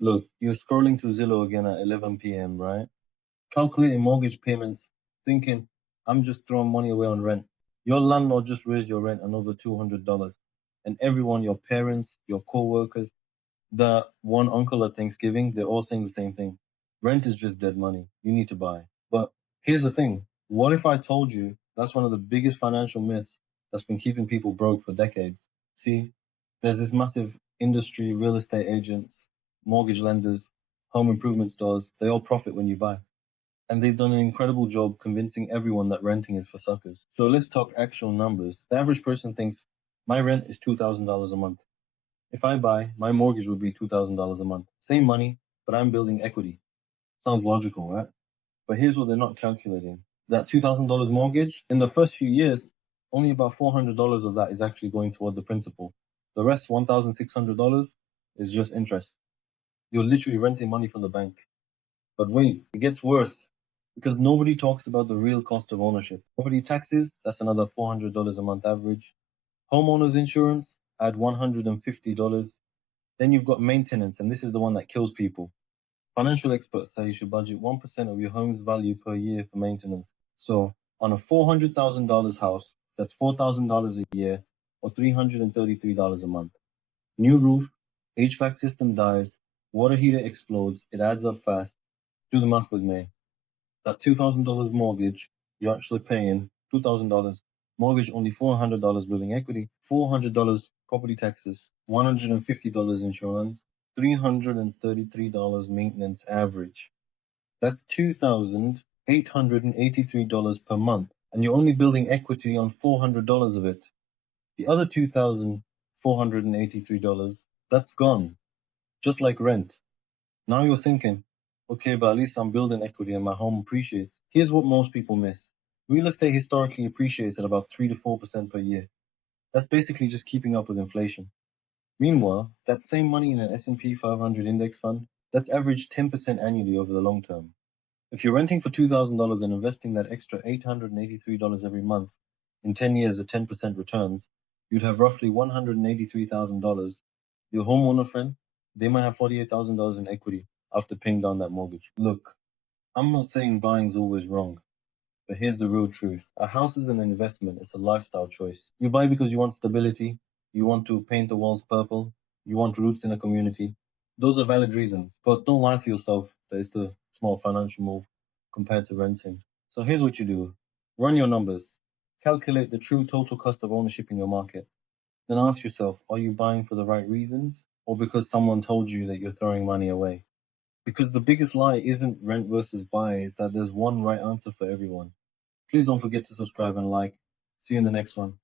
Look, you're scrolling to Zillow again at 11 p.m., right? Calculating mortgage payments, thinking, I'm just throwing money away on rent. Your landlord just raised your rent another $200. And everyone, your parents, your co-workers, the one uncle at Thanksgiving, they're all saying the same thing. Rent is just dead money. You need to buy. But here's the thing. What if I told you that's one of the biggest financial myths that's been keeping people broke for decades? See, there's this massive industry, real estate agents, mortgage lenders, home improvement stores. They all profit when you buy. And they've done an incredible job convincing everyone that renting is for suckers. So let's talk actual numbers. The average person thinks my rent is $2,000 a month. If I buy, my mortgage would be $2,000 a month. Same money, but I'm building equity. Sounds logical, right? But here's what they're not calculating. That $2,000 mortgage, in the first few years, only about $400 of that is actually going toward the principal. The rest, $1,600, is just interest. You're literally renting money from the bank. But wait, it gets worse because nobody talks about the real cost of ownership. Property taxes, that's another $400 a month average. Homeowners insurance, add $150. Then you've got maintenance, and this is the one that kills people. Financial experts say you should budget 1% of your home's value per year for maintenance. So, on a $400,000 house, that's $4,000 a year or $333 a month. New roof, HVAC system dies, water heater explodes, it adds up fast. Do the math with me. That $2,000 mortgage, you're actually paying $2,000. Mortgage only $400 building equity, $400 property taxes, $150 insurance, $333 maintenance average. That's $2,883 per month, and you're only building equity on $400 of it. The other $2,483, that's gone, just like rent. Now you're thinking, okay, but at least I'm building equity and my home appreciates. Here's what most people miss. Real estate historically appreciates at about 3 to 4% per year. That's basically just keeping up with inflation. Meanwhile, that same money in an S&P 500 index fund, that's averaged 10% annually over the long term. If you're renting for $2,000 and investing that extra $883 every month, in 10 years at 10% returns, you'd have roughly $183,000. Your homeowner friend, they might have $48,000 in equity after paying down that mortgage. Look, I'm not saying buying's always wrong, but here's the real truth. A house is an investment, it's a lifestyle choice. You buy because you want stability, you want to paint the walls purple, you want roots in a community. Those are valid reasons, but don't lie to yourself that it's the small financial move compared to renting. So here's what you do. Run your numbers. Calculate the true total cost of ownership in your market. Then ask yourself, are you buying for the right reasons or because someone told you that you're throwing money away? Because the biggest lie isn't rent versus buy, it's that there's one right answer for everyone. Please don't forget to subscribe and like. See you in the next one.